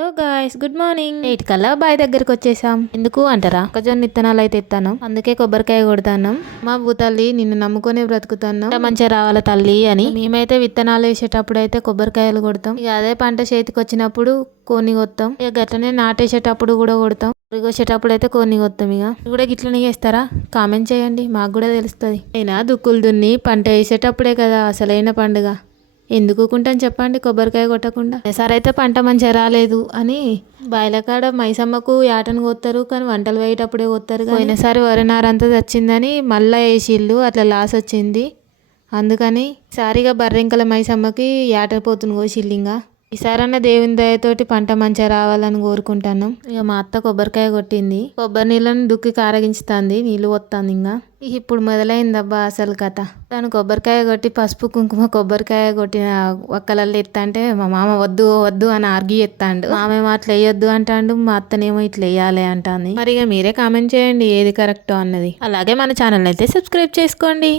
Hello guys good morning eight కల్లా బాయ్ దగ్గరకు వచ్చేసాం. ఎందుకు అంటారా? ఒకజొన్న విత్తనాలు అయితే ఇస్తాను అందుకే కొబ్బరికాయ కొడతాను మా భూతల్లి నిన్ను నమ్ముకొని బ్రతుకుతాను మంచిగా రావాల తల్లి అని. మేమైతే విత్తనాలు వేసేటప్పుడు అయితే కొబ్బరికాయలు కొడతాం. ఇక అదే పంట చేతికి వచ్చినప్పుడు కోని కొత్తాం. ఇక గట్లనే నాటేసేటప్పుడు కూడా కొడతాం. వరి కోసేటప్పుడు అయితే కొన్ని కొత్తాం ఇక. కూడా గిట్లనే చేస్తారా? కామెంట్ చేయండి. మాకు కూడా తెలుస్తుంది. అయినా దుక్కులు దున్ని పంట వేసేటప్పుడే కదా అసలైన పండుగ. ఎందుకు కుంటాను చెప్పండి కొబ్బరికాయ కొట్టకుండా. సరే అయితే పంట మంచిగా రాలేదు అని బాయిలకాడ మైసమ్మకు యాటను కొత్తారు కానీ వంటలు వేయటప్పుడే కొత్తారు పోయినసారి వరినారంతా వచ్చిందని మళ్ళీ వేసిళ్ళు అట్లా లాస్ వచ్చింది. అందుకని సారిగా బర్రెంకల మైసమ్మకి యాట పోతుంది కోసిల్లింగా ఈసారన్న దేవుని దయతోటి పంట మంచిగా రావాలని కోరుకుంటాను. ఇక మా అత్త కొబ్బరికాయ కొట్టింది. కొబ్బరి నీళ్ళని దుక్కి కారగించుతుంది. నీళ్ళు వస్తుంది ఇంకా ఇప్పుడు మొదలైందబ్బా అసలు కథ. తను కొబ్బరికాయ కొట్టి పసుపు కుంకుమ కొబ్బరికాయ కొట్టిన ఒక్కలల్లో ఎత్తంటే మా మామ వద్దు వద్దు అని ఆర్గి ఎత్తాండు. మామేమో అట్లా వేయొద్దు అంటాండు. మా అత్తనేమో ఇట్లా వేయాలి అంటాంది. మరి ఇక మీరే కామెంట్ చేయండి. ఏది కరెక్టో అన్నది. అలాగే మన ఛానల్ అయితే సబ్స్క్రైబ్ చేసుకోండి.